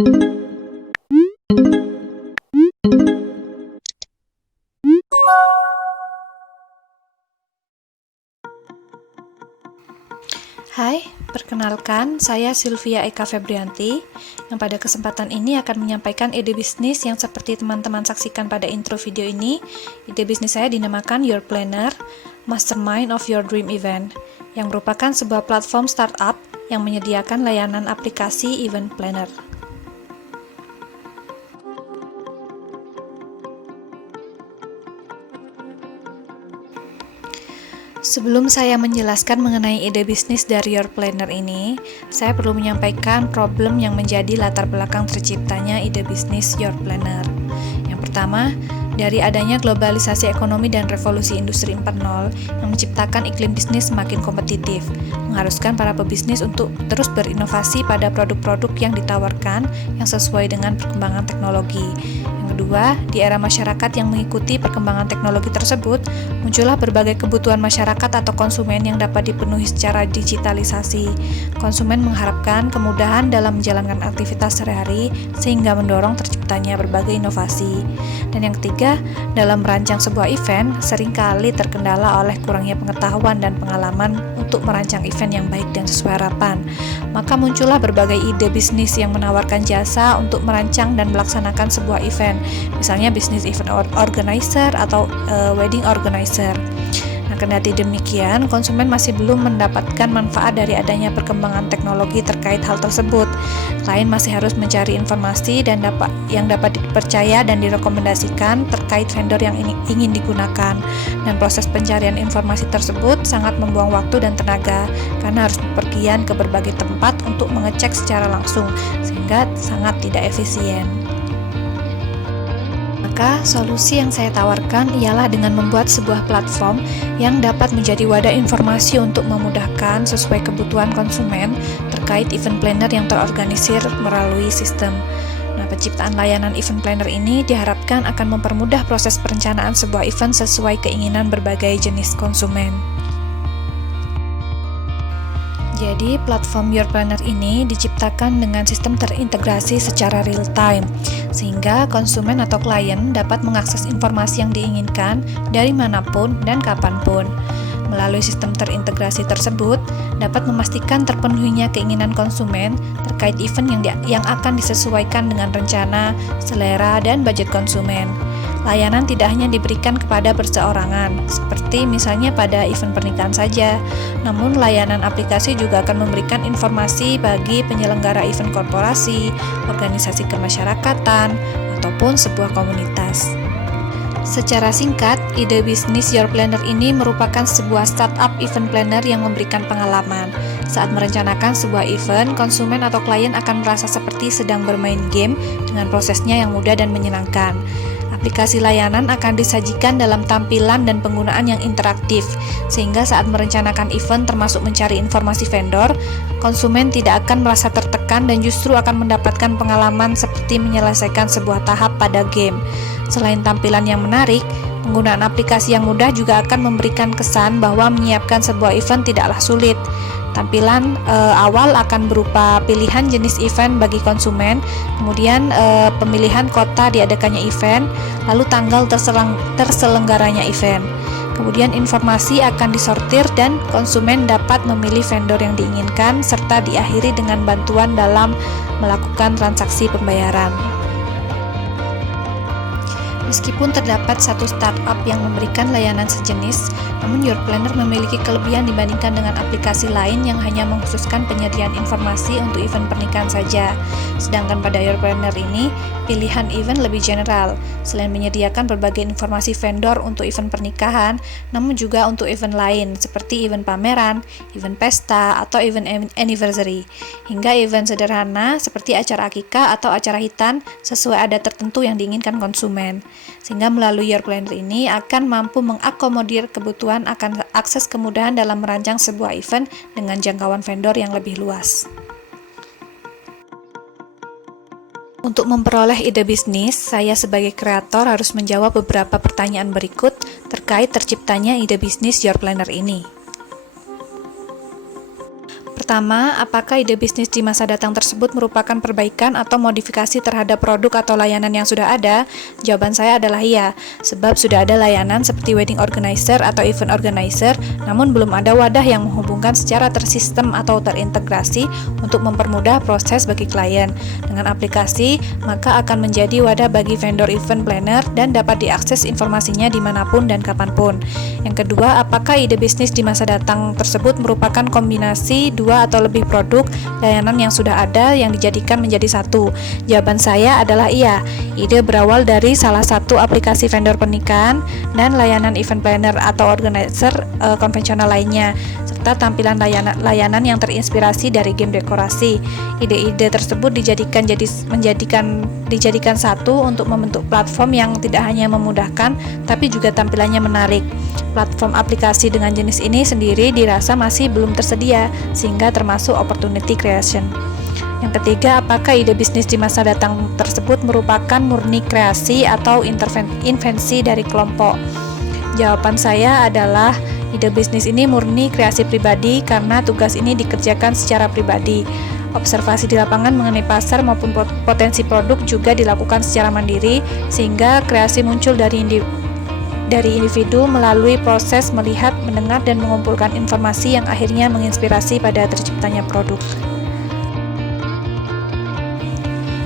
Hai, perkenalkan saya Sylvia Eka Febrianti yang pada kesempatan ini akan menyampaikan ide bisnis yang seperti teman-teman saksikan pada intro video ini. Ide bisnis saya dinamakan Your Planner, Mastermind of Your Dream Event, yang merupakan sebuah platform startup yang menyediakan layanan aplikasi event planner. Sebelum saya menjelaskan mengenai ide bisnis dari Your Planner ini, saya perlu menyampaikan problem yang menjadi latar belakang terciptanya ide bisnis Your Planner. Yang pertama, dari adanya globalisasi ekonomi dan revolusi industri 4.0 yang menciptakan iklim bisnis semakin kompetitif, mengharuskan para pebisnis untuk terus berinovasi pada produk-produk yang ditawarkan yang sesuai dengan perkembangan teknologi. Kedua, di era masyarakat yang mengikuti perkembangan teknologi tersebut, muncullah berbagai kebutuhan masyarakat atau konsumen yang dapat dipenuhi secara digitalisasi. Konsumen mengharapkan kemudahan dalam menjalankan aktivitas sehari-hari sehingga mendorong terciptanya berbagai inovasi. Dan yang ketiga, dalam merancang sebuah event, seringkali terkendala oleh kurangnya pengetahuan dan pengalaman untuk merancang event yang baik dan sesuai harapan. Maka muncullah berbagai ide bisnis yang menawarkan jasa untuk merancang dan melaksanakan sebuah event. Misalnya bisnis event organizer atau wedding organizer. Nah, kendati demikian, konsumen masih belum mendapatkan manfaat dari adanya perkembangan teknologi terkait hal tersebut. Klien masih harus mencari informasi yang dapat dipercaya dan direkomendasikan terkait vendor yang ingin digunakan. Dan proses pencarian informasi tersebut sangat membuang waktu dan tenaga karena harus bepergian ke berbagai tempat untuk mengecek secara langsung, sehingga sangat tidak efisien. Maka solusi yang saya tawarkan ialah dengan membuat sebuah platform yang dapat menjadi wadah informasi untuk memudahkan sesuai kebutuhan konsumen terkait event planner yang terorganisir melalui sistem. Nah, penciptaan layanan event planner ini diharapkan akan mempermudah proses perencanaan sebuah event sesuai keinginan berbagai jenis konsumen. Jadi, platform Your Planner ini diciptakan dengan sistem terintegrasi secara real time, sehingga konsumen atau klien dapat mengakses informasi yang diinginkan dari manapun dan kapanpun. Melalui sistem terintegrasi tersebut, dapat memastikan terpenuhinya keinginan konsumen terkait event yang akan disesuaikan dengan rencana, selera, dan budget konsumen. Layanan tidak hanya diberikan kepada perseorangan, seperti misalnya pada event pernikahan saja, namun layanan aplikasi juga akan memberikan informasi bagi penyelenggara event korporasi, organisasi kemasyarakatan, ataupun sebuah komunitas. Secara singkat, ide bisnis Your Planner ini merupakan sebuah startup event planner yang memberikan pengalaman. Saat merencanakan sebuah event, konsumen atau klien akan merasa seperti sedang bermain game dengan prosesnya yang mudah dan menyenangkan. Aplikasi layanan akan disajikan dalam tampilan dan penggunaan yang interaktif, sehingga saat merencanakan event termasuk mencari informasi vendor, konsumen tidak akan merasa tertekan dan justru akan mendapatkan pengalaman seperti menyelesaikan sebuah tahap pada game. Selain tampilan yang menarik, penggunaan aplikasi yang mudah juga akan memberikan kesan bahwa menyiapkan sebuah event tidaklah sulit. Tampilan awal akan berupa pilihan jenis event bagi konsumen, kemudian pemilihan kota diadakannya event, lalu tanggal terselenggaranya event. Kemudian informasi akan disortir dan konsumen dapat memilih vendor yang diinginkan serta diakhiri dengan bantuan dalam melakukan transaksi pembayaran. Meskipun terdapat satu startup yang memberikan layanan sejenis, namun Your Planner memiliki kelebihan dibandingkan dengan aplikasi lain yang hanya mengkhususkan penyediaan informasi untuk event pernikahan saja. Sedangkan pada Your Planner ini, pilihan event lebih general. Selain menyediakan berbagai informasi vendor untuk event pernikahan, namun juga untuk event lain seperti event pameran, event pesta, atau event anniversary, hingga event sederhana seperti acara akikah atau acara hitan sesuai adat tertentu yang diinginkan konsumen. Sehingga melalui Your Planner ini akan mampu mengakomodir kebutuhan akan akses kemudahan dalam merancang sebuah event dengan jangkauan vendor yang lebih luas. Untuk memperoleh ide bisnis, saya sebagai kreator harus menjawab beberapa pertanyaan berikut terkait terciptanya ide bisnis Your Planner ini. Pertama, apakah ide bisnis di masa datang tersebut merupakan perbaikan atau modifikasi terhadap produk atau layanan yang sudah ada? Jawaban saya adalah iya, sebab sudah ada layanan seperti wedding organizer atau event organizer, namun belum ada wadah yang menghubungkan secara tersistem atau terintegrasi untuk mempermudah proses bagi klien. Dengan aplikasi, maka akan menjadi wadah bagi vendor event planner dan dapat diakses informasinya dimanapun dan kapanpun. Yang kedua, apakah ide bisnis di masa datang tersebut merupakan kombinasi dua atau lebih produk layanan yang sudah ada yang dijadikan menjadi satu? Jawaban saya adalah iya. Ide berawal dari salah satu aplikasi vendor pernikahan dan layanan event planner atau organizer konvensional lainnya, serta tampilan layanan yang terinspirasi dari game dekorasi. Ide-ide tersebut dijadikan satu untuk membentuk platform yang tidak hanya memudahkan tapi juga tampilannya menarik. Platform aplikasi dengan jenis ini sendiri dirasa masih belum tersedia, sehingga termasuk opportunity creation. Yang ketiga, apakah ide bisnis di masa datang tersebut merupakan murni kreasi atau invensi dari kelompok? Jawaban saya adalah ide bisnis ini murni kreasi pribadi karena tugas ini dikerjakan secara pribadi. Observasi di lapangan mengenai pasar maupun potensi produk juga dilakukan secara mandiri, sehingga kreasi muncul dari individu melalui proses melihat, mendengar, dan mengumpulkan informasi yang akhirnya menginspirasi pada terciptanya produk.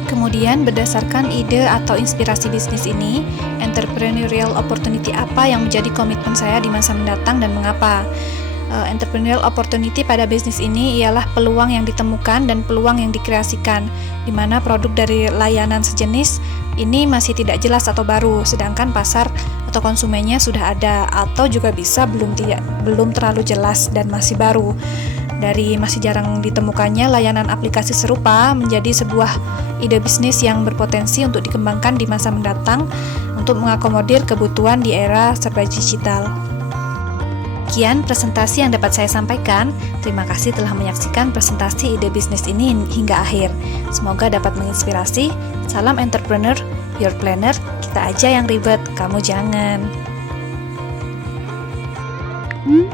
Kemudian berdasarkan ide atau inspirasi bisnis ini, entrepreneurial opportunity apa yang menjadi komitmen saya di masa mendatang dan mengapa? Entrepreneurial opportunity pada bisnis ini ialah peluang yang ditemukan dan peluang yang dikreasikan, di mana produk dari layanan sejenis ini masih tidak jelas atau baru, sedangkan pasar atau konsumennya sudah ada atau juga bisa belum terlalu jelas dan masih baru. Dari masih jarang ditemukannya layanan aplikasi serupa menjadi sebuah ide bisnis yang berpotensi untuk dikembangkan di masa mendatang untuk mengakomodir kebutuhan di era serba digital. Sekian presentasi yang dapat saya sampaikan. Terima kasih telah menyaksikan presentasi ide bisnis ini hingga akhir. Semoga dapat menginspirasi. Salam entrepreneur, your planner. Kita aja yang ribet, kamu jangan. Hmm?